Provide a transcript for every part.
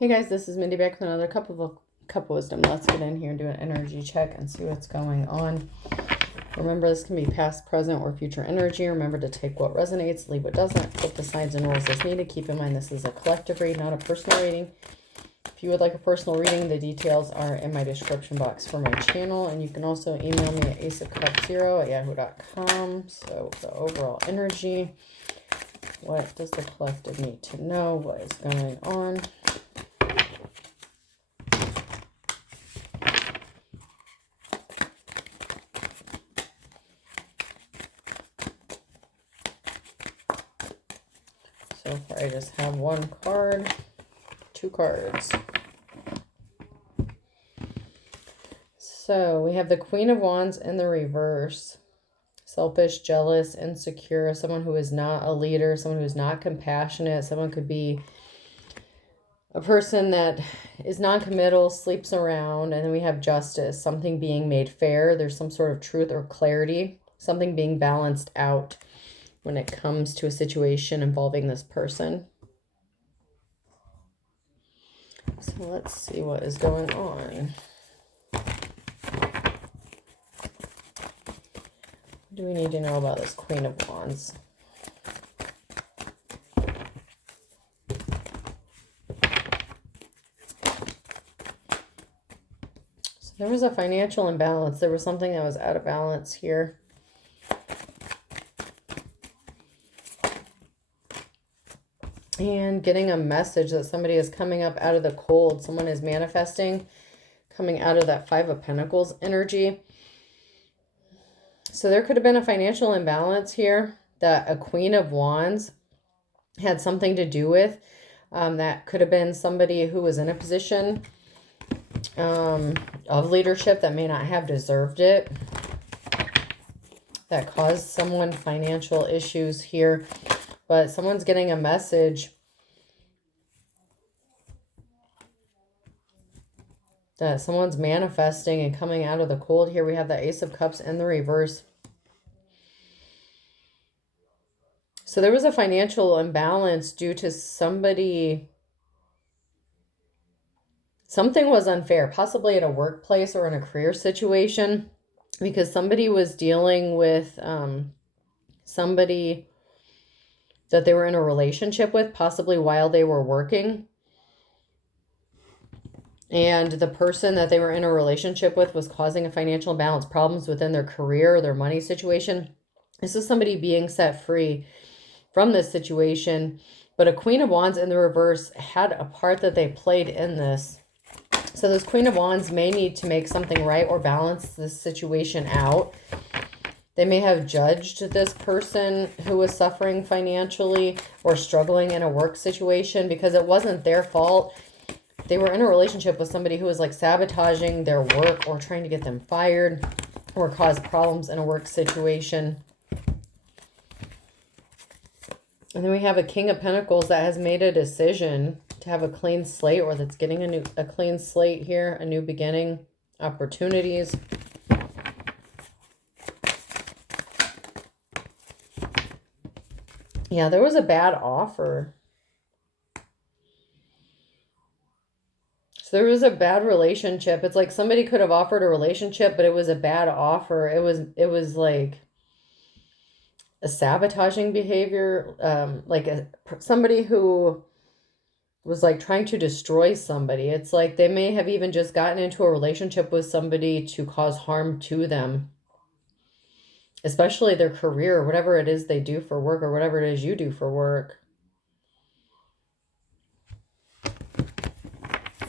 Hey guys, this is Mindy back with another cup of wisdom. Let's get in here and do an energy check and see what's going on. Remember, this can be past, present, or future energy. Remember to take what resonates, leave what doesn't, flip the signs and rules as needed. Keep in mind this is a collective read, not a personal reading. If you would like a personal reading, the details are in my description box for my channel, and you can also email me at aceofcups0@yahoo.com. So the overall energy, what does the collective need to know? What is going on? So far, I just have one card, two cards. So we have the Queen of Wands in the reverse. Selfish, jealous, insecure, someone who is not a leader, someone who is not compassionate. Someone could be a person that is non-committal, sleeps around. And then we have justice, something being made fair. There's some sort of truth or clarity, something being balanced out when it comes to a situation involving this person. So let's see what is going on. What do we need to know about this Queen of Wands? So there was a financial imbalance. There was something that was out of balance here. And getting a message that somebody is coming up out of the cold. Someone is manifesting, coming out of that Five of Pentacles energy. So there could have been a financial imbalance here that a Queen of Wands had something to do with. That could have been somebody who was in a position of leadership that may not have deserved it. That caused someone financial issues here. But someone's getting a message that someone's manifesting and coming out of the cold. Here we have the Ace of Cups in the reverse. So there was a financial imbalance due to something was unfair, possibly at a workplace or in a career situation, because somebody was dealing with somebody that they were in a relationship with, possibly while they were working. And the person that they were in a relationship with was causing a financial imbalance, problems within their career, their money situation. This is somebody being set free from this situation. But a Queen of Wands in the reverse had a part that they played in this. So this Queen of Wands may need to make something right or balance this situation out. They may have judged this person who was suffering financially or struggling in a work situation because it wasn't their fault. They were in a relationship with somebody who was like sabotaging their work or trying to get them fired or cause problems in a work situation. And then we have a King of Pentacles that has made a decision to have a clean slate, or that's getting a clean slate here, a new beginning, opportunities. Yeah, there was a bad offer. So there was a bad relationship. It's like somebody could have offered a relationship, but it was a bad offer. It was like a sabotaging behavior, somebody who was like trying to destroy somebody. It's like they may have even just gotten into a relationship with somebody to cause harm to them, especially their career, whatever it is they do for work or whatever it is you do for work.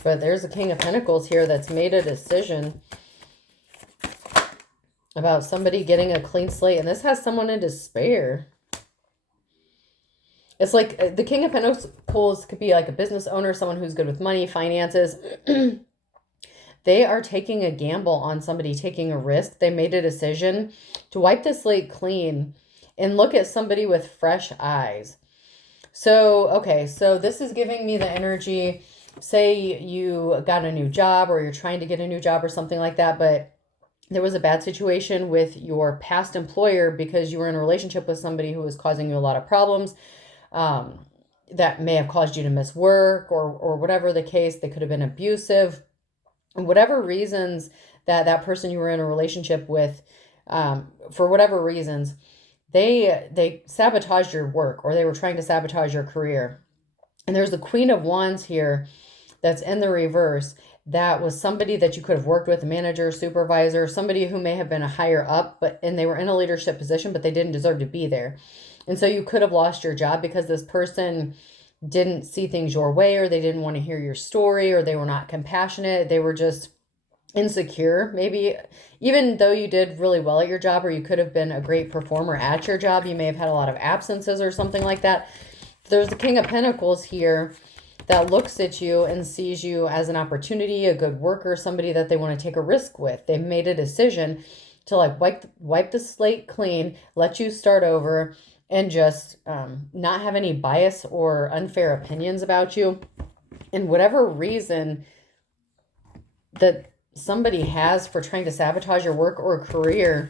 But there's a King of Pentacles here that's made a decision about somebody getting a clean slate. And this has someone in despair. It's like the King of Pentacles could be like a business owner, someone who's good with money, finances. They are taking a gamble on somebody, taking a risk. They made a decision to wipe the slate clean and look at somebody with fresh eyes. So, okay, so this is giving me the energy. Say you got a new job or you're trying to get a new job or something like that, but there was a bad situation with your past employer because you were in a relationship with somebody who was causing you a lot of problems. that may have caused you to miss work, or whatever the case. They could have been abusive. And whatever reasons that person you were in a relationship with, for whatever reasons, they sabotaged your work, or they were trying to sabotage your career. And there's the Queen of Wands here that's in the reverse. That was somebody that you could have worked with, a manager, supervisor, somebody who may have been a higher up, and they were in a leadership position, but they didn't deserve to be there. And so you could have lost your job because this person didn't see things your way, or they didn't want to hear your story, or they were not compassionate. They were just insecure. Maybe even though you did really well at your job, or you could have been a great performer at your job, you may have had a lot of absences or something like that. There's the King of Pentacles here that looks at you and sees you as an opportunity, a good worker, somebody that they want to take a risk with. They've made a decision to like wipe the slate clean, let you start over, and just not have any bias or unfair opinions about you. And whatever reason that somebody has for trying to sabotage your work or career,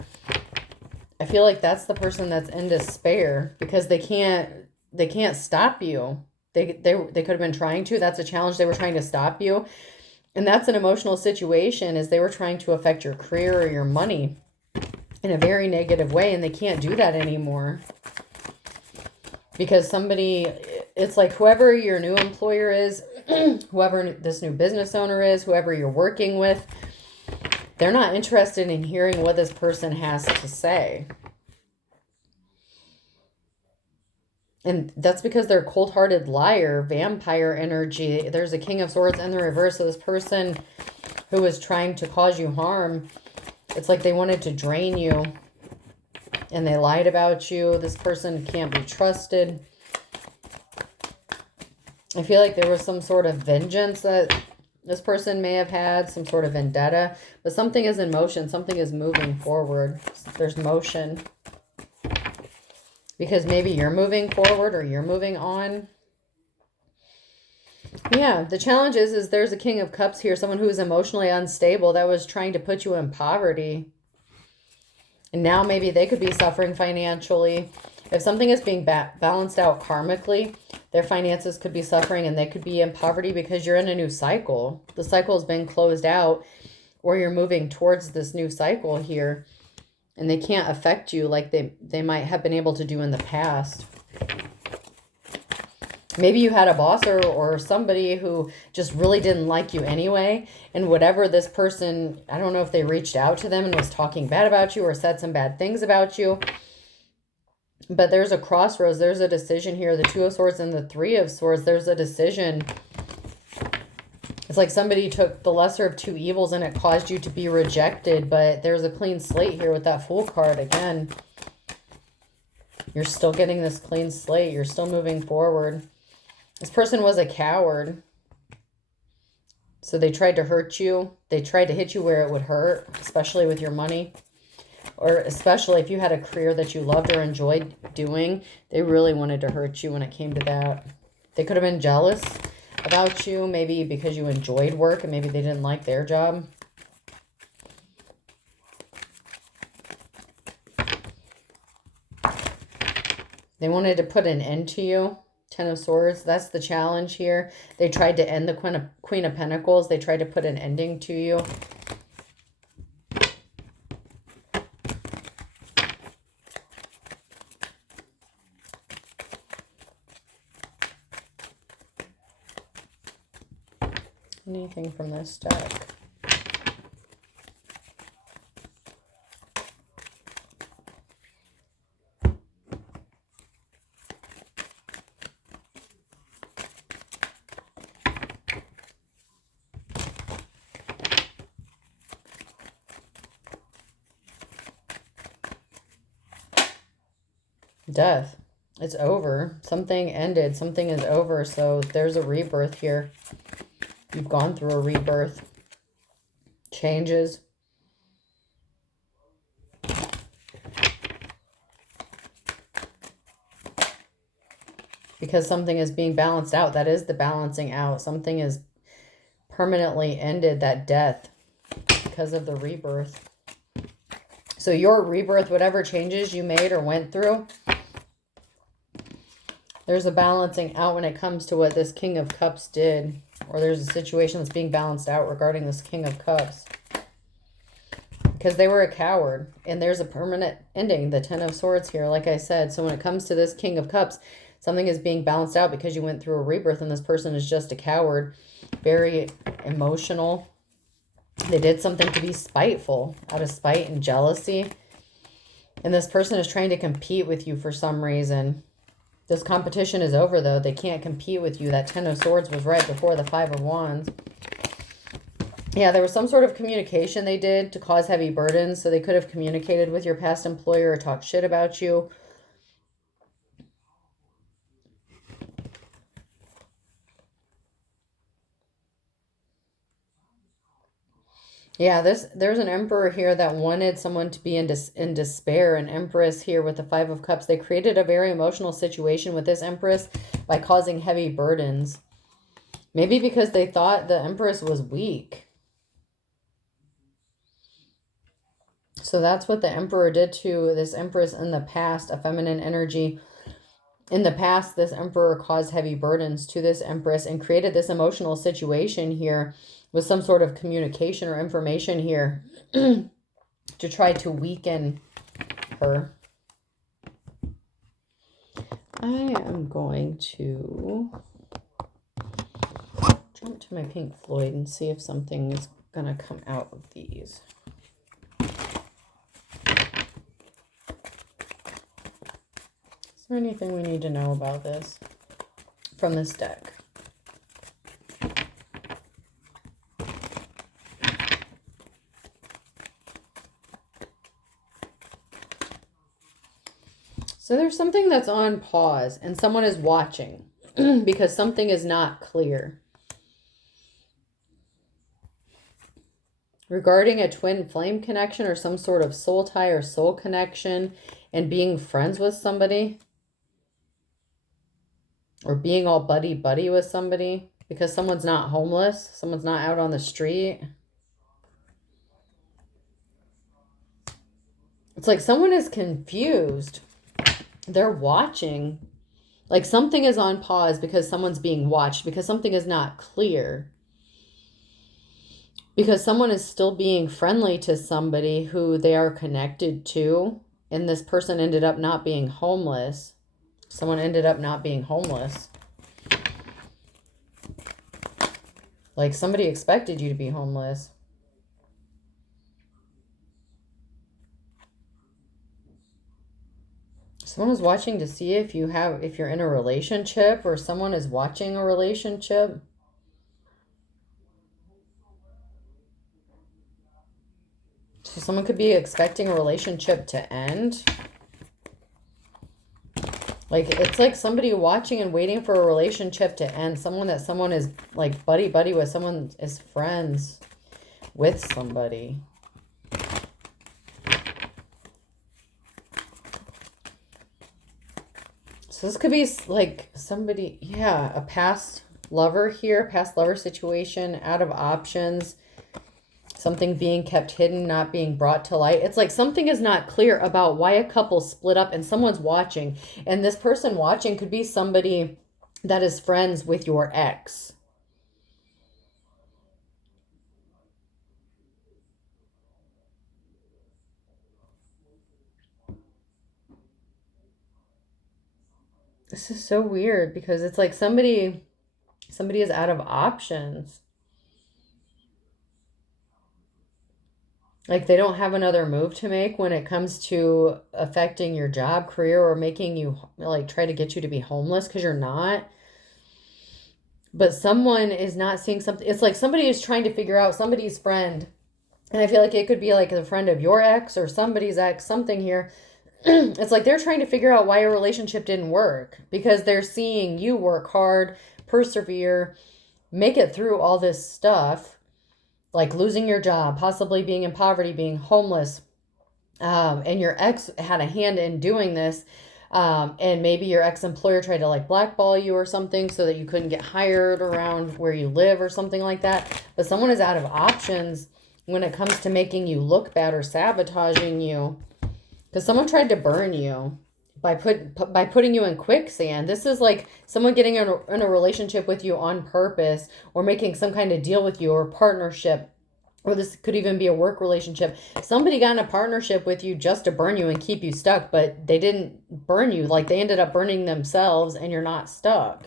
I feel like that's the person that's in despair because they can't stop you. They could have been trying to. That's a challenge. They were trying to stop you. And that's an emotional situation, is they were trying to affect your career or your money in a very negative way, and they can't do that anymore. Because it's like whoever your new employer is, whoever this new business owner is, whoever you're working with, they're not interested in hearing what this person has to say. And that's because they're cold-hearted liar, vampire energy. There's a King of Swords in the reverse. So this person who was trying to cause you harm, it's like they wanted to drain you and they lied about you. This person can't be trusted. I feel like there was some sort of vengeance that this person may have had, some sort of vendetta, but something is in motion. Something is moving forward. There's motion. Because maybe you're moving forward or you're moving on. Yeah, the challenge is there's a King of Cups here, someone who is emotionally unstable that was trying to put you in poverty. And now maybe they could be suffering financially. If something is being balanced out karmically, their finances could be suffering and they could be in poverty because you're in a new cycle. The cycle has been closed out, or you're moving towards this new cycle here. And they can't affect you like they might have been able to do in the past. Maybe you had a boss or somebody who just really didn't like you anyway. And whatever this person, I don't know if they reached out to them and was talking bad about you or said some bad things about you. But there's a crossroads. There's a decision here. The Two of Swords and the Three of Swords. There's a decision. It's like somebody took the lesser of two evils and it caused you to be rejected. But there's a clean slate here with that Fool card again. You're still getting this clean slate. You're still moving forward. This person was a coward. So they tried to hurt you. They tried to hit you where it would hurt, especially with your money. Or especially if you had a career that you loved or enjoyed doing. They really wanted to hurt you when it came to that. They could have been jealous about you, maybe because you enjoyed work and maybe they didn't like their job. They wanted to put an end to you. Ten of Swords, that's the challenge here. They tried to end the Queen of Pentacles. They tried to put an ending to you. Anything from this deck? Death. It's over. Something ended. Something is over. So there's a rebirth here. You've gone through a rebirth. Changes. Because something is being balanced out. That is the balancing out. Something is permanently ended, that death, because of the rebirth. So your rebirth, whatever changes you made or went through, There's a balancing out when it comes to what this King of Cups did. Or there's a situation that's being balanced out regarding this King of Cups. Because they were a coward. And there's a permanent ending. The Ten of Swords here, like I said. So when it comes to this King of Cups, something is being balanced out because you went through a rebirth and this person is just a coward. Very emotional. They did something to be spiteful. Out of spite and jealousy. And this person is trying to compete with you for some reason. This competition is over, though. They can't compete with you. That Ten of Swords was right before the Five of Wands. Yeah, there was some sort of communication they did to cause heavy burdens. So they could have communicated with your past employer or talked shit about you. Yeah, there's an emperor here that wanted someone to be in despair. An empress here with the Five of Cups. They created a very emotional situation with this empress by causing heavy burdens. Maybe because they thought the empress was weak. So that's what the emperor did to this empress in the past, a feminine energy. In the past, this emperor caused heavy burdens to this empress and created this emotional situation here with some sort of communication or information here to try to weaken her. I am going to jump to my Pink Floyd and see if something is going to come out of these. Is there anything we need to know about this from this deck? So there's something that's on pause and someone is watching because something is not clear. Regarding a twin flame connection or some sort of soul tie or soul connection and being friends with somebody. Or being all buddy-buddy with somebody because someone's not homeless. Someone's not out on the street. It's like someone is confused. They're watching. Like something is on pause because someone's being watched. Because something is not clear. Because someone is still being friendly to somebody who they are connected to. And this person ended up not being homeless. Someone ended up not being homeless. Like somebody expected you to be homeless. Someone is watching to see if you're in a relationship or someone is watching a relationship. So someone could be expecting a relationship to end. Like, it's like somebody watching and waiting for a relationship to end. Someone is like buddy-buddy with. Someone is friends with somebody. So this could be like somebody, yeah, a past lover here, past lover situation, out of options. Something being kept hidden, not being brought to light. It's like something is not clear about why a couple split up and someone's watching. And this person watching could be somebody that is friends with your ex. This is so weird because it's like somebody is out of options. Like they don't have another move to make when it comes to affecting your job, career, or making you like try to get you to be homeless because you're not. But someone is not seeing something. It's like somebody is trying to figure out somebody's friend. And I feel like it could be like the friend of your ex or somebody's ex, something here. It's like they're trying to figure out why a relationship didn't work because they're seeing you work hard, persevere, make it through all this stuff. Like losing your job, possibly being in poverty, being homeless, and your ex had a hand in doing this, and maybe your ex-employer tried to like blackball you or something so that you couldn't get hired around where you live or something like that. But someone is out of options when it comes to making you look bad or sabotaging you because someone tried to burn you, by putting you in quicksand. This is like someone getting in a relationship with you on purpose, or making some kind of deal with you, or partnership, or this could even be a work relationship. Somebody got in a partnership with you just to burn you and keep you stuck, but they didn't burn you. Like, they ended up burning themselves, and you're not stuck.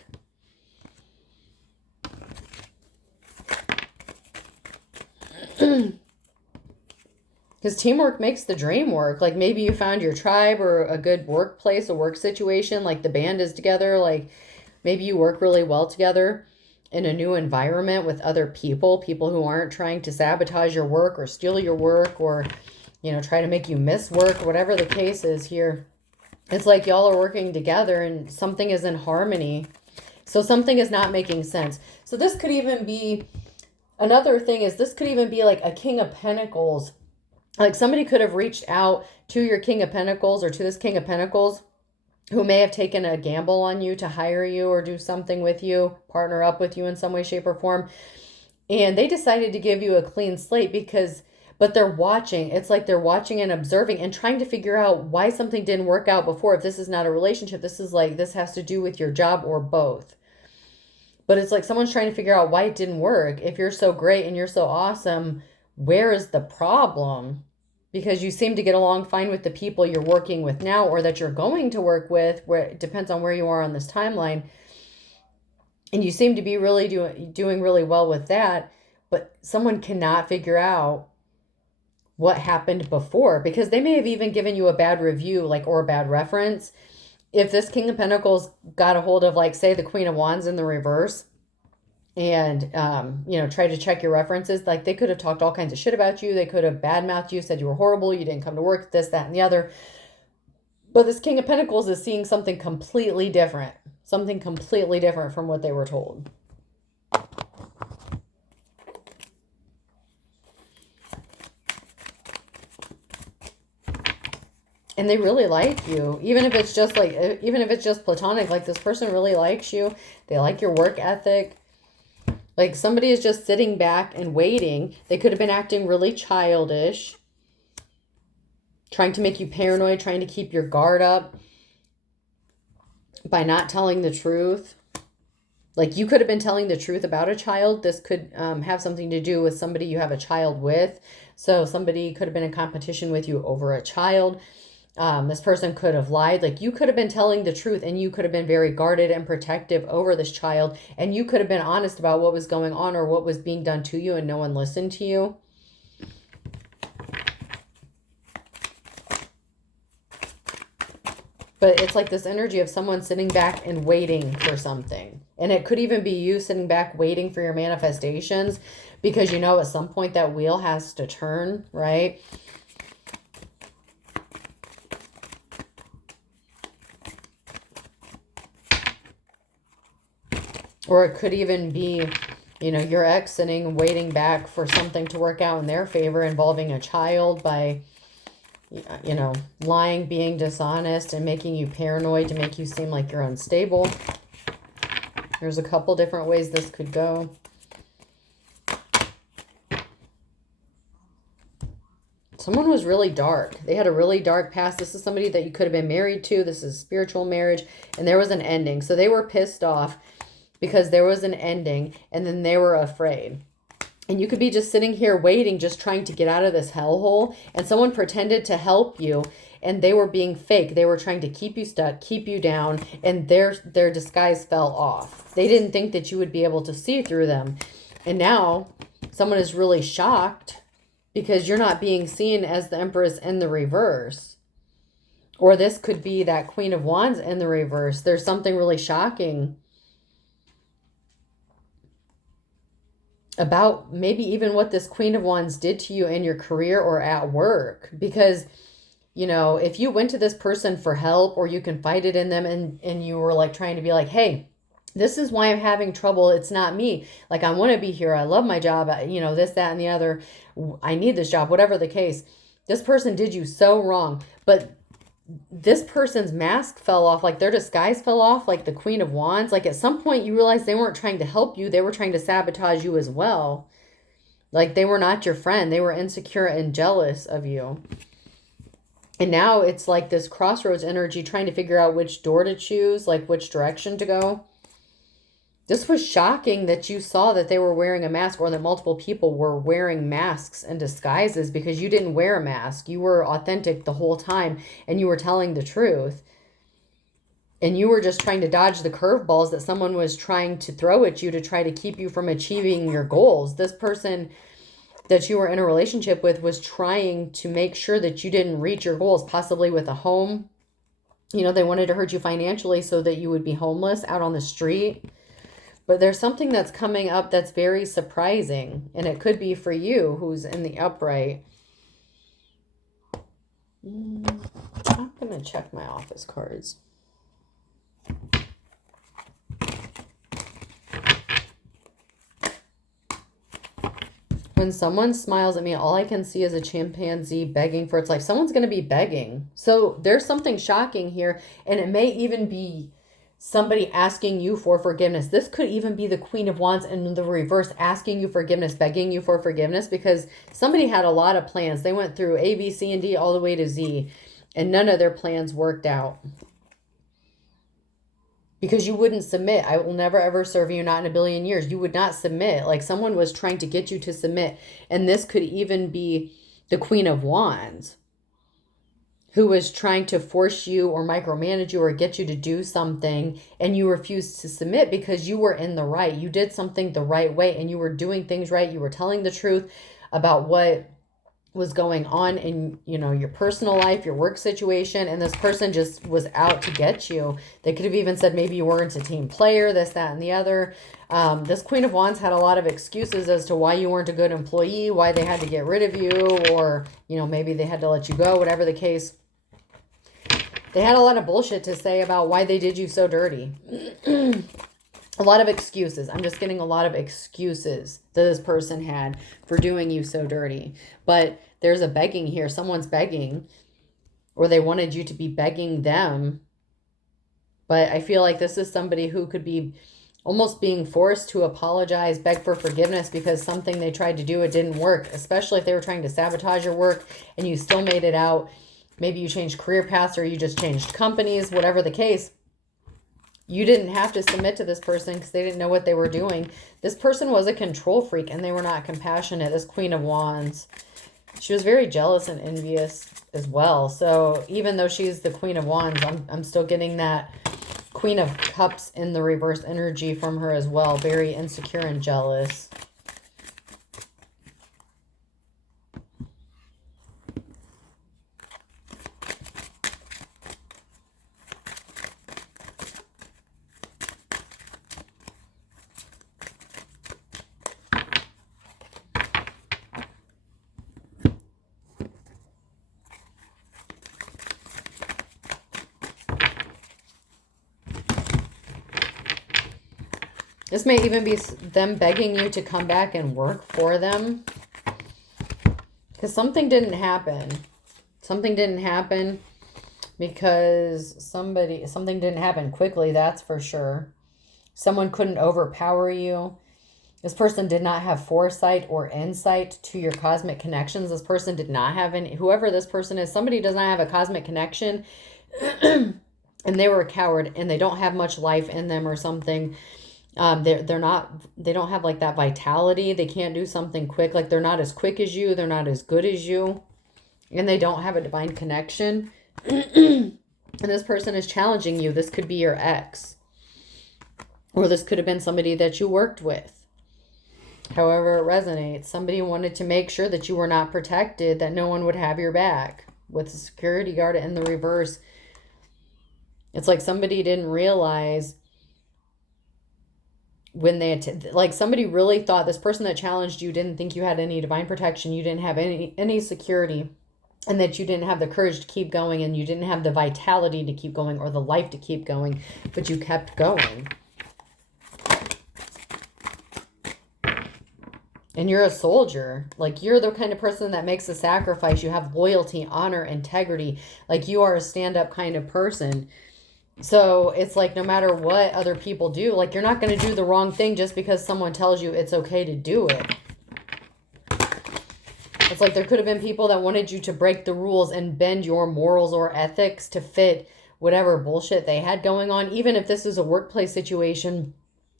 Because teamwork makes the dream work. Like, maybe you found your tribe, or a good workplace, a work situation, like the band is together. Like, maybe you work really well together in a new environment with other people who aren't trying to sabotage your work or steal your work, or, try to make you miss work, whatever the case is here. It's like y'all are working together and something is in harmony. So something is not making sense. So this could even be, another thing is, this could even be like a King of Pentacles. Like, somebody could have reached out to your King of Pentacles, or to this King of Pentacles, who may have taken a gamble on you to hire you or do something with you, partner up with you in some way, shape, or form. And they decided to give you a clean slate but they're watching. It's like they're watching and observing and trying to figure out why something didn't work out before. If this is not a relationship, this has to do with your job, or both. But it's like someone's trying to figure out why it didn't work. If you're so great and you're so awesome, where is the problem? Because you seem to get along fine with the people you're working with now, or that you're going to work with, where it depends on where you are on this timeline. And you seem to be really doing really well with that, but someone cannot figure out what happened before, because they may have even given you a bad review, or a bad reference. If this King of Pentacles got a hold of, like, say, the Queen of Wands in the reverse, and, try to check your references, like, they could have talked all kinds of shit about you. They could have badmouthed you, said you were horrible, you didn't come to work, this, that, and the other. But this King of Pentacles is seeing something completely different from what they were told. And they really like you, even if it's just platonic. Like, this person really likes you. They like your work ethic. Like, somebody is just sitting back and waiting. They could have been acting really childish, trying to make you paranoid, trying to keep your guard up by not telling the truth. Like, you could have been telling the truth about a child. This could have something to do with somebody you have a child with. So somebody could have been in competition with you over a child. This person could have lied. Like, you could have been telling the truth, and you could have been very guarded and protective over this child, and you could have been honest about what was going on or what was being done to you, and no one listened to you. But it's like this energy of someone sitting back and waiting for something. And it could even be you sitting back waiting for your manifestations, because at some point that wheel has to turn, right? Or it could even be, your ex sitting, waiting back for something to work out in their favor, involving a child, by, lying, being dishonest, and making you paranoid to make you seem like you're unstable. There's a couple different ways this could go. Someone was really dark. They had a really dark past. This is somebody that you could have been married to. This is spiritual marriage. And there was an ending. So they were pissed off because there was an ending, and then they were afraid. And you could be just sitting here waiting, just trying to get out of this hellhole, and someone pretended to help you, and they were being fake. They were trying to keep you stuck, keep you down, and their disguise fell off. They didn't think that you would be able to see through them. And now someone is really shocked because you're not being seen as the Empress in the reverse. Or this could be that Queen of Wands in the reverse. There's something really shocking about maybe even what this Queen of Wands did to you in your career or at work. Because, if you went to this person for help, or you confided in them, and you were like trying to be like, hey, this is why I'm having trouble. It's not me. Like, I want to be here. I love my job. This, that, and the other. I need this job, whatever the case. This person did you so wrong. But this person's mask fell off, like their disguise fell off, like the Queen of Wands. Like, at some point you realize they weren't trying to help you. They were trying to sabotage you as well. Like, they were not your friend. They were insecure and jealous of you. And now it's like this crossroads energy, trying to figure out which door to choose, like which direction to go. This was shocking that you saw that they were wearing a mask, or that multiple people were wearing masks and disguises, because you didn't wear a mask. You were authentic the whole time, and you were telling the truth. And you were just trying to dodge the curveballs that someone was trying to throw at you to try to keep you from achieving your goals. This person that you were in a relationship with was trying to make sure that you didn't reach your goals, possibly with a home. You know, they wanted to hurt you financially so that you would be homeless out on the street. But there's something that's coming up that's very surprising, and it could be for you who's in the upright. I'm going to check my office cards. When someone smiles at me, all I can see is a chimpanzee begging for its life. Someone's going to be begging. So there's something shocking here, and it may even be somebody asking you for forgiveness. This could even be the Queen of Wands in the reverse, asking you forgiveness, begging you for forgiveness, because somebody had a lot of plans. They went through A, B, C, and D all the way to Z, and none of their plans worked out. Because you wouldn't submit. I will never ever serve you, not in a billion years. You would not submit. Like someone was trying to get you to submit. And this could even be the Queen of Wands, who was trying to force you or micromanage you or get you to do something, and you refused to submit because you were in the right. You did something the right way, and you were doing things right. You were telling the truth about what was going on in, you know, your personal life, your work situation, and this person just was out to get you. They could have even said maybe you weren't a team player, this, that, and the other. This Queen of Wands had a lot of excuses as to why you weren't a good employee, why they had to get rid of you, or, you know, maybe they had to let you go, whatever the case. They had a lot of bullshit to say about why they did you so dirty. A lot of excuses. I'm just getting a lot of excuses that this person had for doing you so dirty. But there's a begging here. Someone's begging, or they wanted you to be begging them. But I feel like this is somebody who could be almost being forced to apologize, beg for forgiveness because something they tried to do, it didn't work, especially if they were trying to sabotage your work and you still made it out. Maybe you changed career paths, or you just changed companies, whatever the case. You didn't have to submit to this person because they didn't know what they were doing. This person was a control freak, and they were not compassionate. This Queen of Wands, she was very jealous and envious as well. So even though she's the Queen of Wands, I'm still getting that Queen of Cups in the reverse energy from her as well. Very insecure and jealous. This may even be them begging you to come back and work for them. Because something didn't happen. Something didn't happen because something didn't happen quickly, that's for sure. Someone couldn't overpower you. This person did not have foresight or insight to your cosmic connections. This person did not have any, whoever this person is, somebody does not have a cosmic connection and they were a coward and they don't have much life in them or something. They don't have like that vitality. They can't do something quick. Like they're not as quick as you. They're not as good as you. And they don't have a divine connection. And this person is challenging you. This could be your ex. Or this could have been somebody that you worked with. However it resonates. Somebody wanted to make sure that you were not protected, that no one would have your back. With the security guard in the reverse, it's like somebody didn't realize when they like somebody really thought this person that challenged you didn't think you had any divine protection, you didn't have any security, and that you didn't have the courage to keep going, and you didn't have the vitality to keep going or the life to keep going, but you kept going. And you're a soldier. Like you're the kind of person that makes a sacrifice. You have loyalty, honor, integrity. Like you are a stand-up kind of person. So it's like no matter what other people do, like you're not going to do the wrong thing just because someone tells you it's okay to do it. It's like there could have been people that wanted you to break the rules and bend your morals or ethics to fit whatever bullshit they had going on. Even if this is a workplace situation,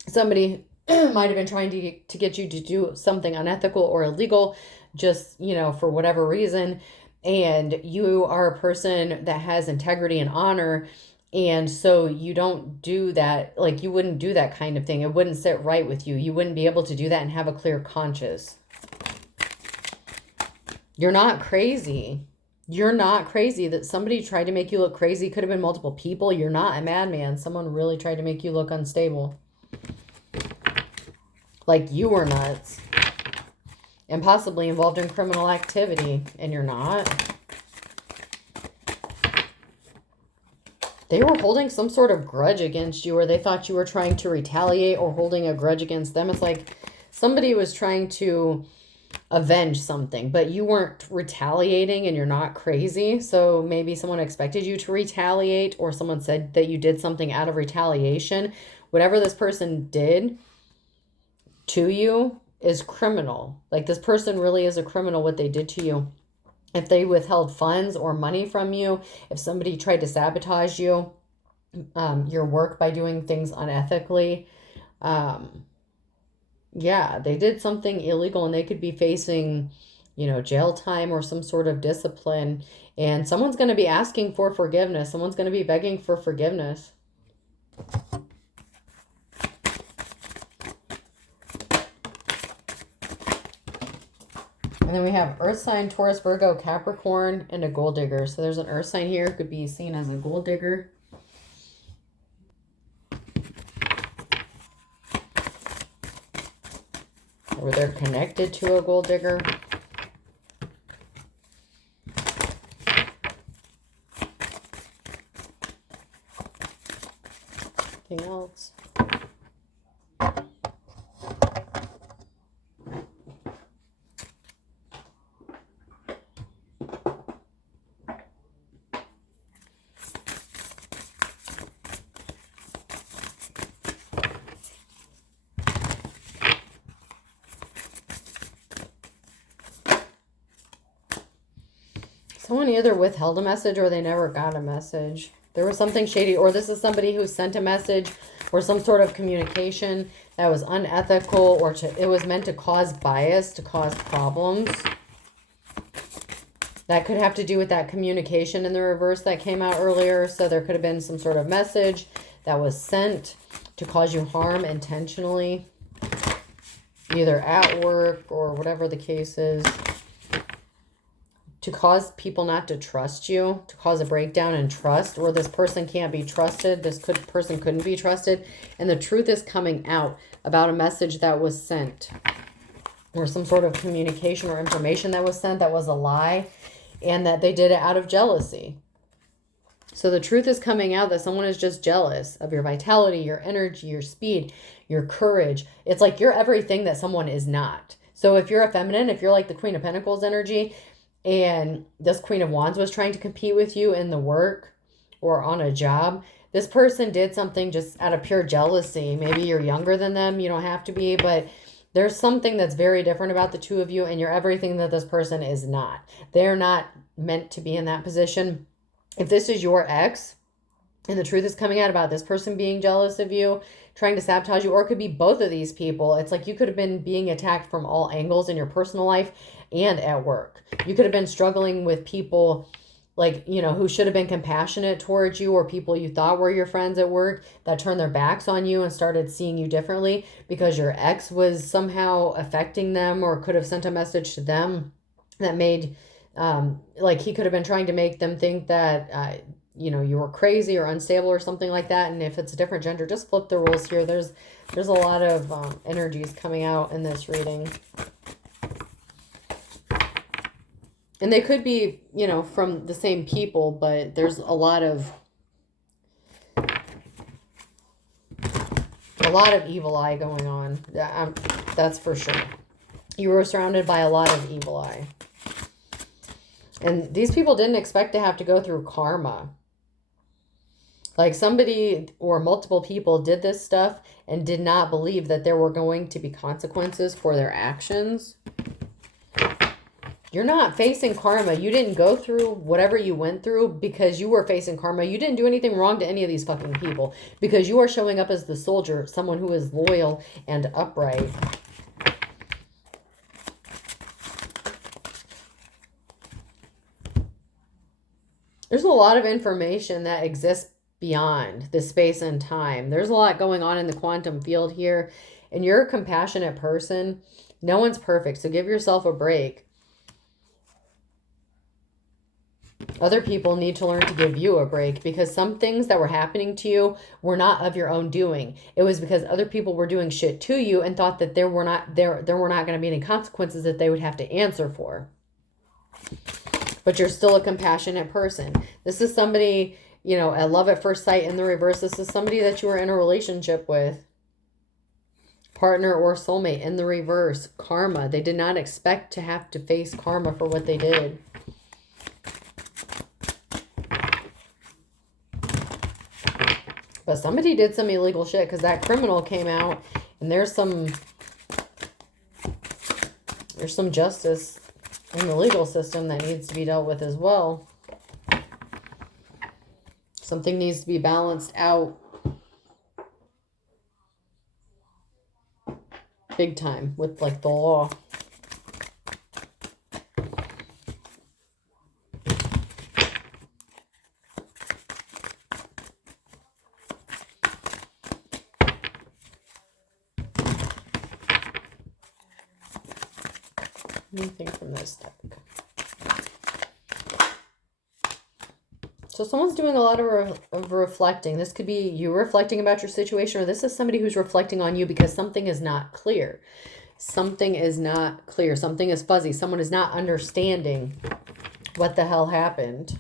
somebody might have been trying to get you to do something unethical or illegal, just, for whatever reason. And you are a person that has integrity and honor. And so you don't do that. Like, you wouldn't do that kind of thing. It wouldn't sit right with you. You wouldn't be able to do that and have a clear conscience. You're not crazy. You're not crazy. That somebody tried to make you look crazy. Could have been multiple people. You're not a madman. Someone really tried to make you look unstable. Like you were nuts. And possibly involved in criminal activity. And you're not. They were holding some sort of grudge against you, or they thought you were trying to retaliate or holding a grudge against them. It's like somebody was trying to avenge something, but you weren't retaliating and you're not crazy. So maybe someone expected you to retaliate, or someone said that you did something out of retaliation. Whatever this person did to you is criminal. Like, this person really is a criminal, what they did to you. If they withheld funds or money from you, if somebody tried to sabotage you, your work by doing things unethically, yeah, they did something illegal and they could be facing, jail time or some sort of discipline. And someone's going to be asking for forgiveness. Someone's going to be begging for forgiveness. And then we have Earth sign, Taurus, Virgo, Capricorn, and a gold digger. So there's an Earth sign here. Could be seen as a gold digger. Or they're connected to a gold digger. Anything else? Someone either withheld a message or they never got a message. There was something shady, or this is somebody who sent a message or some sort of communication that was unethical, or it was meant to cause bias, to cause problems. That could have to do with that communication in the reverse that came out earlier. So there could have been some sort of message that was sent to cause you harm intentionally, either at work or whatever the case is, to cause people not to trust you, to cause a breakdown in trust, or this person can't be trusted. This person couldn't be trusted. And the truth is coming out about a message that was sent, or some sort of communication or information that was sent that was a lie, and that they did it out of jealousy. So the truth is coming out that someone is just jealous of your vitality, your energy, your speed, your courage. It's like you're everything that someone is not. So if you're a feminine, if you're like the Queen of Pentacles energy, and this Queen of Wands was trying to compete with you in the work or on a job, this person did something just out of pure jealousy. Maybe you're younger than them. You don't have to be, but there's something that's very different about the two of you, and you're everything that this person is not. They're not meant to be in that position. If this is your ex, and the truth is coming out about this person being jealous of you, trying to sabotage you, or it could be both of these people. It's like you could have been being attacked from all angles in your personal life and at work. You could have been struggling with people like, who should have been compassionate towards you, or people you thought were your friends at work that turned their backs on you and started seeing you differently because your ex was somehow affecting them, or could have sent a message to them that made, like he could have been trying to make them think that, you were crazy or unstable or something like that. And if it's a different gender, just flip the rules here. There's a lot of energies coming out in this reading. And they could be, from the same people, but there's a lot of evil eye going on. That's for sure. You were surrounded by a lot of evil eye. And these people didn't expect to have to go through karma. Like somebody or multiple people did this stuff and did not believe that there were going to be consequences for their actions. You're not facing karma. You didn't go through whatever you went through because you were facing karma. You didn't do anything wrong to any of these fucking people because you are showing up as the soldier, someone who is loyal and upright. There's a lot of information that exists beyond the space and time. There's a lot going on in the quantum field here, and you're a compassionate person. No one's perfect, so give yourself a break. Other people need to learn to give you a break because some things that were happening to you were not of your own doing. It was because other people were doing shit to you and thought that there were not going to be any consequences that they would have to answer for. But you're still a compassionate person. This is somebody, you know, at love at first sight in the reverse. This is somebody that you were in a relationship with. Partner or soulmate in the reverse. Karma. They did not expect to have to face karma for what they did. But somebody did some illegal shit because that criminal came out and there's some justice in the legal system that needs to be dealt with as well. Something needs to be balanced out big time with like the law. Anything from this deck. So someone's doing a lot of reflecting. This could be you reflecting about your situation, or this is somebody who's reflecting on you because something is not clear. Something is not clear. Something is fuzzy. Someone is not understanding what the hell happened.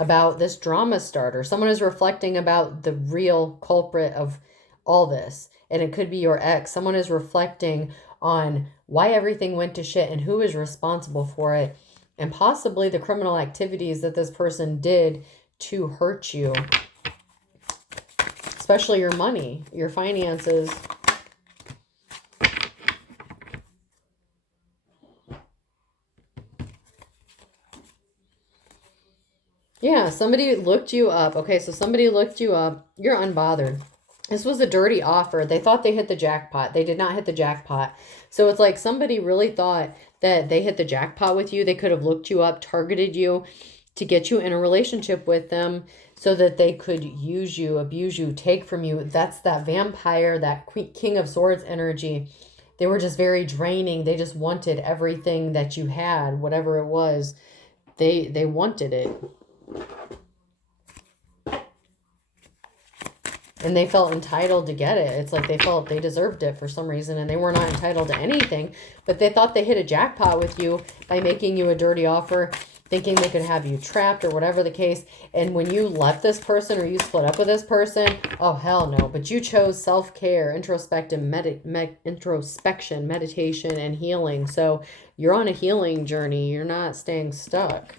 About this drama starter. Someone is reflecting about the real culprit of all this. And it could be your ex. Someone is reflecting on why everything went to shit and who is responsible for it. And possibly the criminal activities that this person did to hurt you. Especially your money, your finances. Yeah, somebody looked you up. Okay, so somebody looked you up. You're unbothered. This was a dirty offer. They thought they hit the jackpot. They did not hit the jackpot. So it's like somebody really thought that they hit the jackpot with you. They could have looked you up, targeted you to get you in a relationship with them so that they could use you, abuse you, take from you. That's that vampire, that King of Swords energy. They were just very draining. They just wanted everything that you had, whatever it was. They wanted it. And they felt entitled to get it. It's like they felt they deserved it for some reason. And they were not entitled to anything. But they thought they hit a jackpot with you by making you a dirty offer. Thinking they could have you trapped or whatever the case. And when you left this person or you split up with this person, oh, hell no. But you chose self-care, introspection, meditation, and healing. So you're on a healing journey. You're not staying stuck.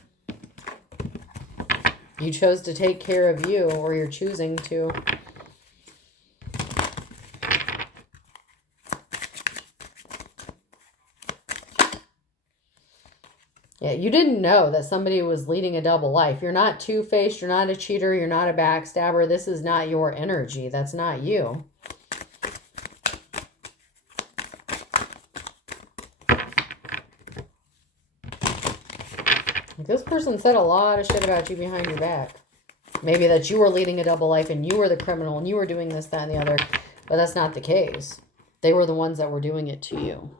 You chose to take care of you, or you're choosing to. Yeah, you didn't know that somebody was leading a double life. You're not two-faced. You're not a cheater. You're not a backstabber. This is not your energy. That's not you. This person said a lot of shit about you behind your back. Maybe that you were leading a double life and you were the criminal and you were doing this, that, and the other. But that's not the case. They were the ones that were doing it to you.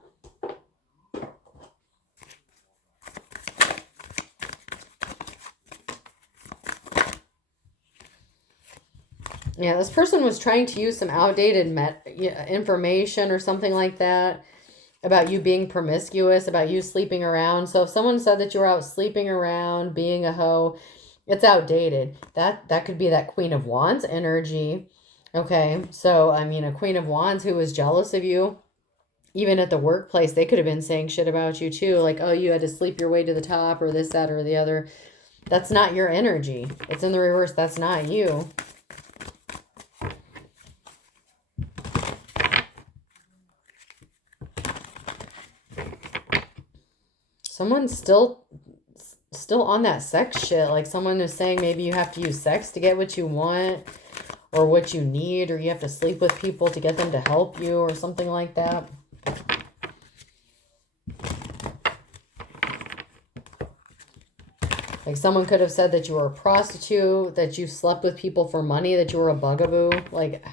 Yeah, this person was trying to use some outdated information or something like that about you being promiscuous, about you sleeping around. So if someone said that you were out sleeping around, being a hoe, it's outdated. That could be that Queen of Wands energy. Okay, so I mean, a Queen of Wands who was jealous of you, even at the workplace, they could have been saying shit about you too. Like, oh, you had to sleep your way to the top or this, that, or the other. That's not your energy. It's in the reverse. That's not you. Someone's still on that sex shit. Like someone is saying maybe you have to use sex to get what you want or what you need, or you have to sleep with people to get them to help you or something like that. Like someone could have said that you were a prostitute, that you slept with people for money, that you were a bugaboo. Like,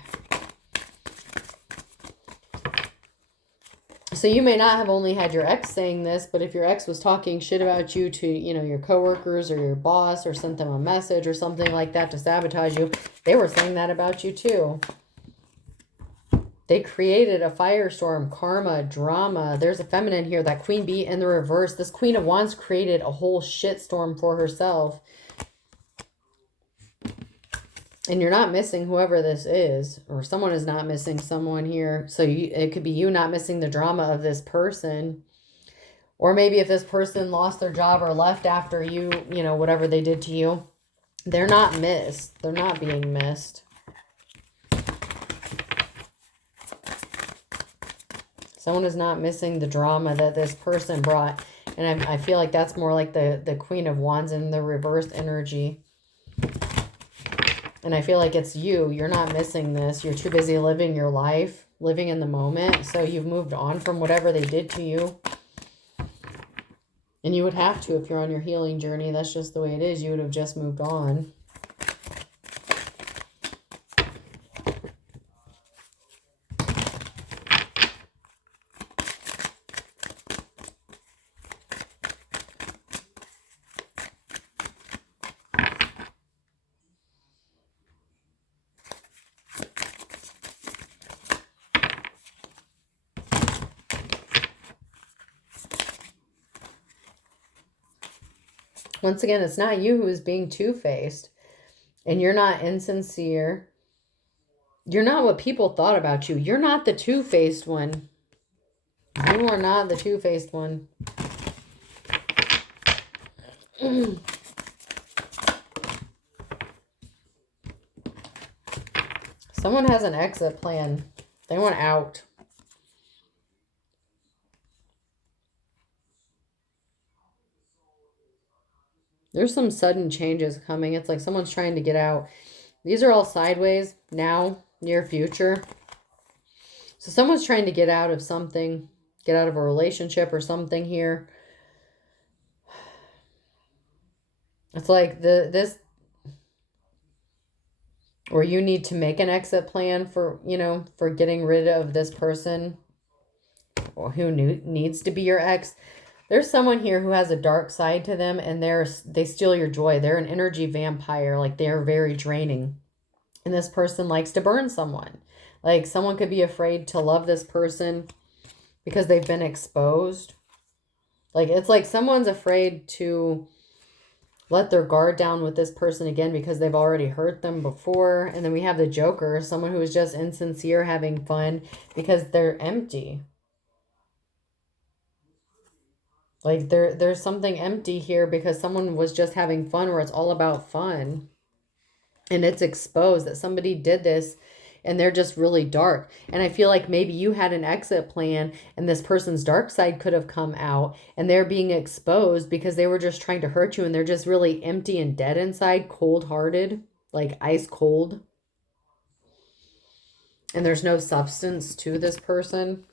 so you may not have only had your ex saying this, but if your ex was talking shit about you to, you know, your coworkers or your boss, or sent them a message or something like that to sabotage you, they were saying that about you too. They created a firestorm, karma, drama. There's a feminine here, that queen bee in the reverse. This queen of wands created a whole shitstorm for herself. And you're not missing whoever this is, or someone is not missing someone here. So it could be you not missing the drama of this person. Or maybe if this person lost their job or left after you, you know, whatever they did to you, they're not missed. They're not being missed. Someone is not missing the drama that this person brought. And I feel like that's more like the Queen of Wands in the reversed energy. And I feel like it's you. You're not missing this. You're too busy living your life, living in the moment. So you've moved on from whatever they did to you. And you would have to if you're on your healing journey. That's just the way it is. You would have just moved on. Once again, it's not you who is being two-faced. And you're not insincere. You're not what people thought about you. You're not the two-faced one. You are not the two-faced one. Someone has an exit plan. They want out. There's some sudden changes coming. It's like someone's trying to get out. These are all sideways now, near future. So someone's trying to get out of something, get out of a relationship or something here. It's like this, or you need to make an exit plan for, you know, for getting rid of this person or who needs to be your ex. There's someone here who has a dark side to them, and they steal your joy. They're an energy vampire. Like, they're very draining. And this person likes to burn someone. Like, someone could be afraid to love this person because they've been exposed. Like, it's like someone's afraid to let their guard down with this person again because they've already hurt them before. And then we have the Joker, someone who is just insincere, having fun because they're empty. Like, there's something empty here because someone was just having fun, where it's all about fun. And it's exposed that somebody did this and they're just really dark. And I feel like maybe you had an exit plan and this person's dark side could have come out and they're being exposed because they were just trying to hurt you, and they're just really empty and dead inside, cold-hearted, like ice cold. And there's no substance to this person.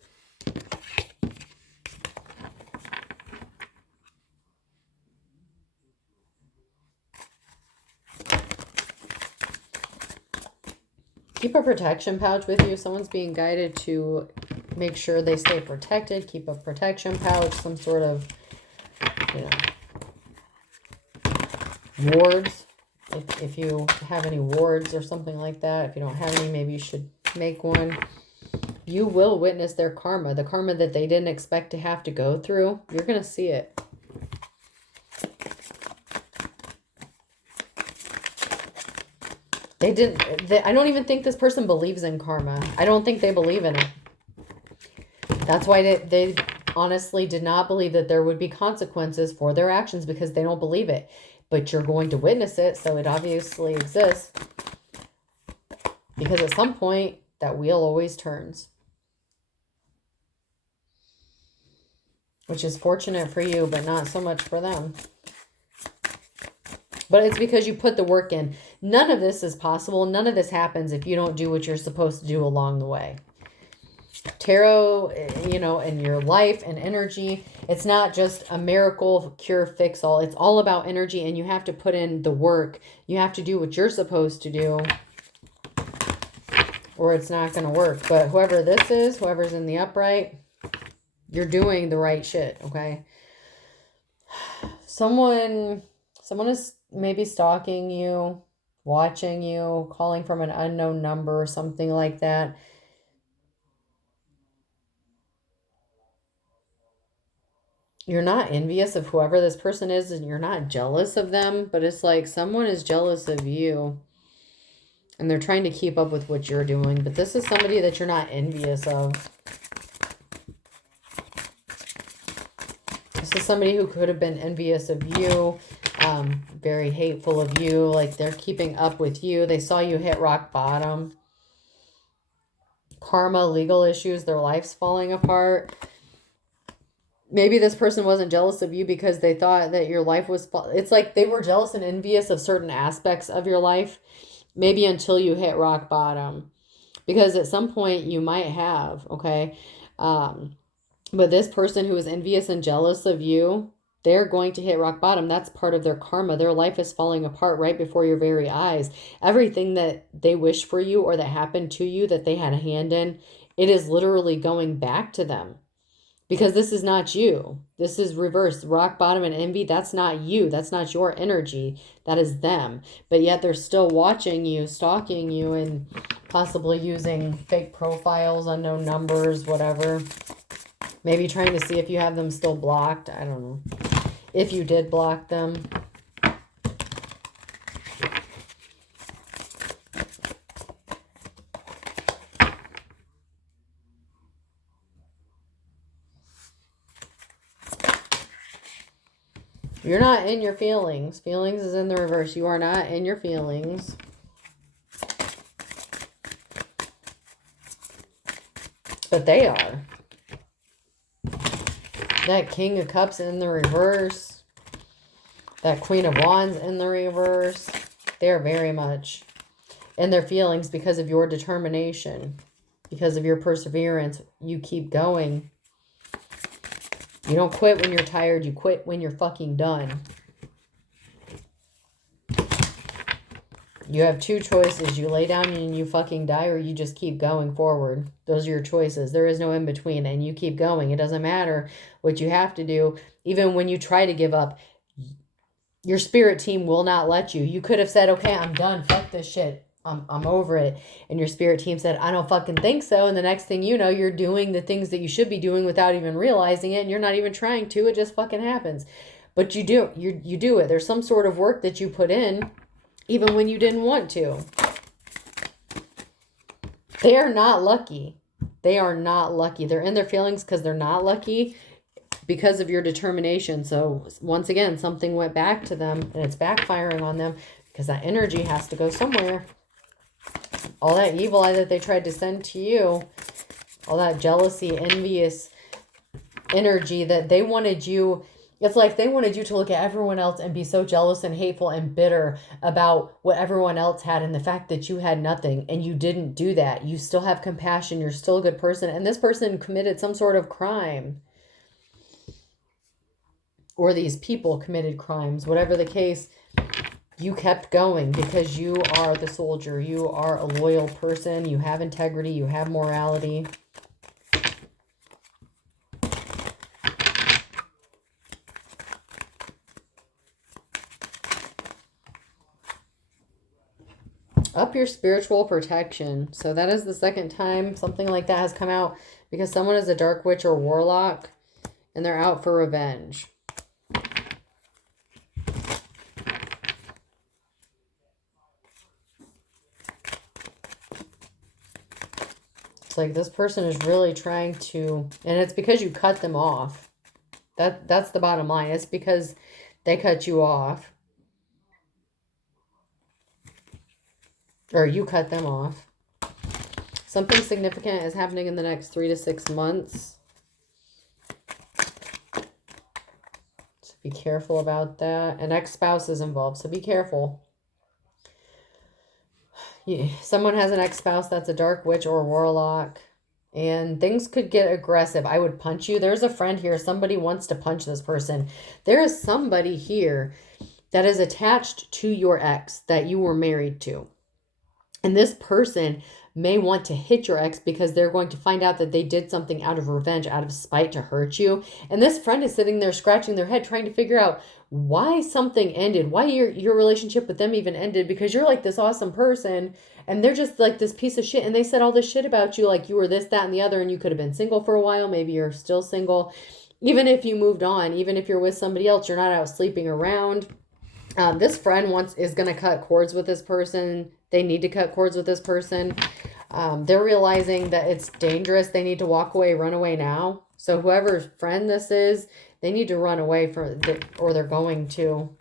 Keep a protection pouch with you. Someone's being guided to make sure they stay protected. Keep a protection pouch, some sort of, you know, wards. If you have any wards or something like that. If you don't have any, maybe you should make one. You will witness their karma. The karma that they didn't expect to have to go through. You're going to see it. I don't even think this person believes in karma. I don't think they believe in it. That's why they honestly did not believe that there would be consequences for their actions, because they don't believe it. But you're going to witness it, so it obviously exists. Because at some point, that wheel always turns. which is fortunate for you, but not so much for them. But it's because you put the work in. None of this is possible. None of this happens if you don't do what you're supposed to do along the way. Tarot, you know, in your life and energy, it's not just a miracle cure fix all. It's all about energy, and you have to put in the work. You have to do what you're supposed to do, or it's not going to work. But whoever this is, whoever's in the upright, you're doing the right shit, okay? Someone is maybe stalking you, watching you, calling from an unknown number, something like that. You're not envious of whoever this person is, and you're not jealous of them, but it's like someone is jealous of you, and they're trying to keep up with what you're doing. But this is somebody that you're not envious of. This is somebody who could have been envious of you, very hateful of you, like they're keeping up with you. They saw you hit rock bottom. Karma, legal issues, their life's falling apart. Maybe this person wasn't jealous of you because they thought that your life was... It's like they were jealous and envious of certain aspects of your life, maybe until you hit rock bottom. Because at some point you might have, okay? But this person who is envious and jealous of you, they're going to hit rock bottom. That's part of their karma. Their life is falling apart right before your very eyes. Everything that they wish for you or that happened to you that they had a hand in, it is literally going back to them. Because this is not you. This is reversed. Rock bottom and envy, that's not you. That's not your energy. That is them. But yet they're still watching you, stalking you, and possibly using fake profiles, unknown numbers, whatever. Maybe trying to see if you have them still blocked. I don't know. If you did block them. You're not in your feelings. Feelings is in the reverse. You are not in your feelings. But they are. That King of Cups in the reverse. That Queen of Wands in the reverse. They're very much in their feelings because of your determination. Because of your perseverance. You keep going. You don't quit when you're tired. You quit when you're fucking done. You have two choices. You lay down and you fucking die, or you just keep going forward. Those are your choices. There is no in between, and you keep going. It doesn't matter what you have to do. Even when you try to give up, your spirit team will not let you. You could have said, okay, I'm done. Fuck this shit. I'm over it. And your spirit team said, I don't fucking think so. And the next thing you know, you're doing the things that you should be doing without even realizing it. And you're not even trying to. It just fucking happens. But you do. You do it. There's some sort of work that you put in, even when you didn't want to. They are not lucky. They are not lucky. They're in their feelings because they're not lucky because of your determination. So once again, something went back to them, and it's backfiring on them because that energy has to go somewhere. All that evil eye that they tried to send to you, all that jealousy, envious energy that they wanted you, it's like they wanted you to look at everyone else and be so jealous and hateful and bitter about what everyone else had and the fact that you had nothing, and you didn't do that. You still have compassion. You're still a good person. And this person committed some sort of crime. Or these people committed crimes. Whatever the case, you kept going because you are the soldier. You are a loyal person. You have integrity. You have morality. Up your spiritual protection. So that is the second time something like that has come out, because someone is a dark witch or warlock and they're out for revenge. It's like this person is really trying to, and it's because you cut them off. That's the bottom line. It's because they cut you off. Or you cut them off. Something significant is happening in the next 3 to 6 months. Be careful about that. An ex-spouse is involved, so be careful. Someone has an ex-spouse that's a dark witch or warlock, and things could get aggressive. I would punch you. There's a friend here. Somebody wants to punch this person. There is somebody here that is attached to your ex that you were married to. And this person may want to hit your ex because they're going to find out that they did something out of revenge, out of spite to hurt you. And this friend is sitting there scratching their head trying to figure out why something ended, why your relationship with them even ended, because you're like this awesome person and they're just like this piece of shit. And they said all this shit about you, like you were this, that, and the other, and you could have been single for a while. Maybe you're still single. Even if you moved on, even if you're with somebody else, you're not out sleeping around. This friend is going to cut cords with this person. They need to cut cords with this person. They're realizing that it's dangerous. They need to walk away, run away now. So whoever's friend this is, they need to run away or they're going to.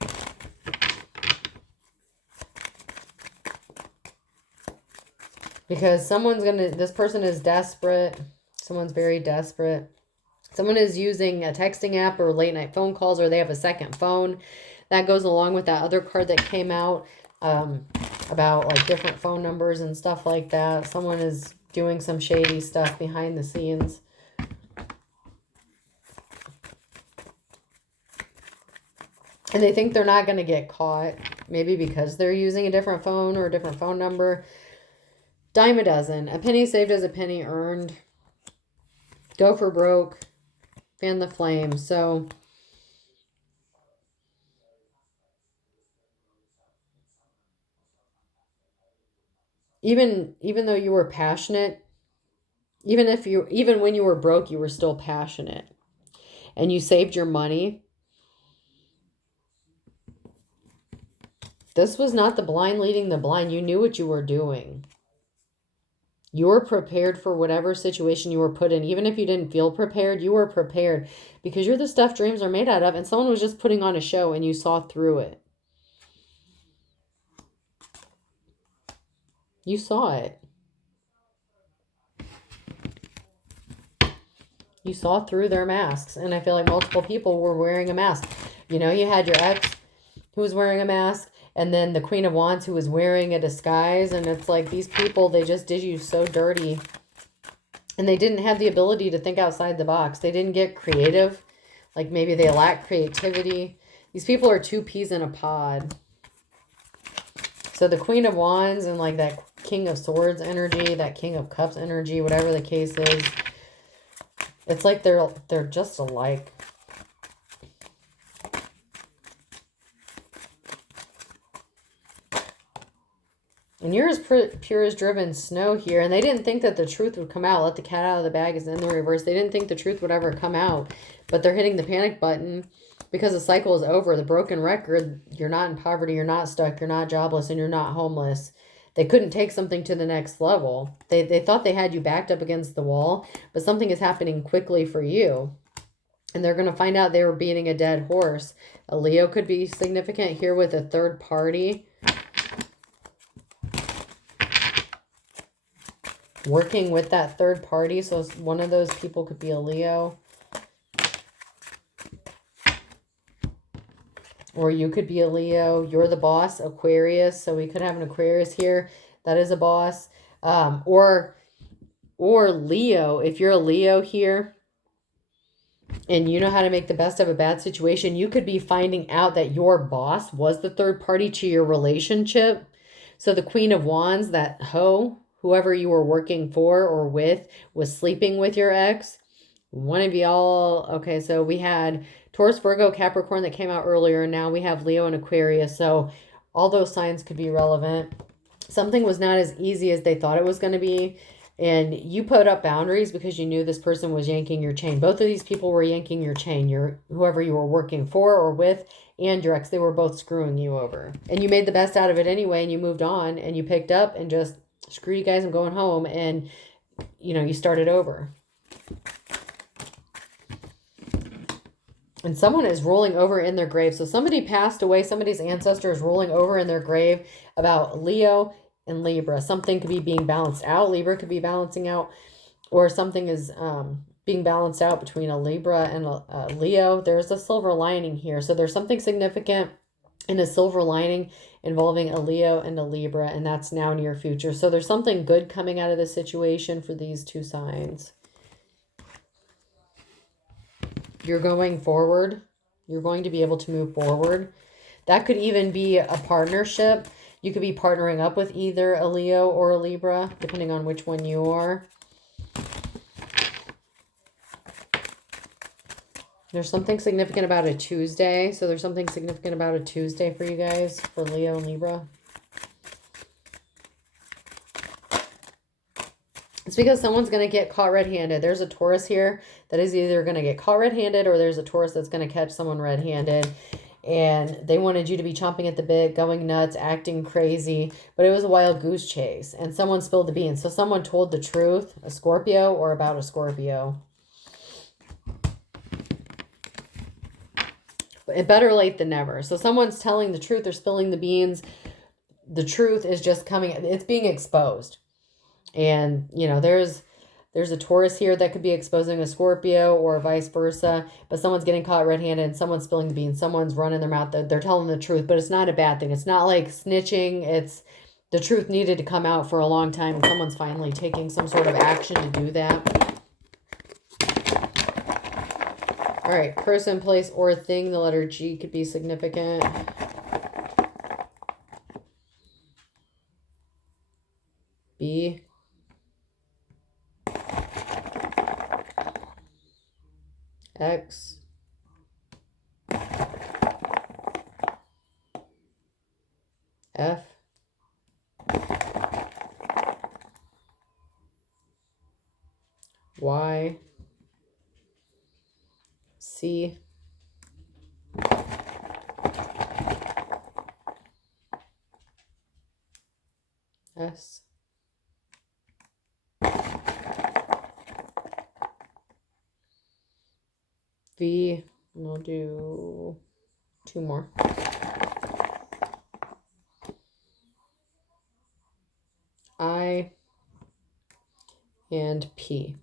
Because this person is desperate. Someone's very desperate. Someone is using a texting app or late night phone calls, or they have a second phone. That goes along with that other card that came out about like different phone numbers and stuff like that. Someone is doing some shady stuff behind the scenes. And they think they're not going to get caught. Maybe because they're using a different phone or a different phone number. Dime a dozen. A penny saved is a penny earned. Go for broke. Fan the flame. So even though you were passionate, even when you were broke, you were still passionate. And you saved your money. This was not the blind leading the blind. You knew what you were doing. You were prepared for whatever situation you were put in. Even if you didn't feel prepared, you were prepared. Because you're the stuff dreams are made out of. And someone was just putting on a show and you saw through it. You saw it. You saw through their masks. And I feel like multiple people were wearing a mask. You know, you had your ex who was wearing a mask. And then the Queen of Wands who was wearing a disguise. And it's like these people, they just did you so dirty. And they didn't have the ability to think outside the box. They didn't get creative. Like maybe they lack creativity. These people are two peas in a pod. So the Queen of Wands and like that King of Swords energy, that King of Cups energy, whatever the case is. It's like they're just alike. And you're as pure as driven snow here. And they didn't think that the truth would come out. Let the cat out of the bag is in the reverse. They didn't think the truth would ever come out. But they're hitting the panic button because the cycle is over. The broken record, you're not in poverty. You're not stuck. You're not jobless. And you're not homeless. They couldn't take something to the next level. They thought they had you backed up against the wall. But something is happening quickly for you. And they're going to find out they were beating a dead horse. A Leo could be significant here with a third party. Working with that third party. So one of those people could be a Leo. Or you could be a Leo. You're the boss, Aquarius. So we could have an Aquarius here. That is a boss. Or Leo. If you're a Leo here and you know how to make the best of a bad situation, you could be finding out that your boss was the third party to your relationship. So the Queen of Wands, that hoe, whoever you were working for or with, was sleeping with your ex. One of y'all, okay, so we had Taurus, Virgo, Capricorn that came out earlier. And now we have Leo and Aquarius. So all those signs could be relevant. Something was not as easy as they thought it was going to be. And you put up boundaries because you knew this person was yanking your chain. Both of these people were yanking your chain. Whoever you were working for or with and your ex, they were both screwing you over. And you made the best out of it anyway. And you moved on and you picked up and just, screw you guys, I'm going home. And, you know, you started over. And someone is rolling over in their grave. So somebody passed away. Somebody's ancestor is rolling over in their grave about Leo and Libra. Something could be being balanced out. Libra could be balancing out. Or something is being balanced out between a Libra and a Leo. There's a silver lining here. So there's something significant in a silver lining involving a Leo and a Libra, and that's now near future. So there's something good coming out of this situation for these two signs. You're going forward. You're going to be able to move forward. That could even be a partnership. You could be partnering up with either a Leo or a Libra, depending on which one you are. There's something significant about a Tuesday. So there's something significant about a Tuesday for you guys, for Leo and Libra. It's because someone's going to get caught red-handed. There's a Taurus here that is either going to get caught red-handed, or there's a Taurus that's going to catch someone red-handed. And they wanted you to be chomping at the bit, going nuts, acting crazy. But it was a wild goose chase. And someone spilled the beans. So someone told the truth, a Scorpio or about a Scorpio. But better late than never. So someone's telling the truth. They're spilling the beans. The truth is just coming. It's being exposed. And, you know, there's a Taurus here that could be exposing a Scorpio or vice versa. But someone's getting caught red-handed and someone's spilling the beans. Someone's running their mouth. They're telling the truth. But it's not a bad thing. It's not like snitching. It's the truth needed to come out for a long time. And someone's finally taking some sort of action to do that. All right, person, place, or thing. The letter G could be significant. B. X. F. Y. C. S. V. And we'll do 2 more. I and P.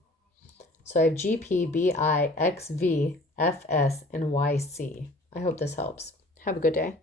So I have G, P, B, I, X, V, F, S, and Y, C. I hope this helps. Have a good day.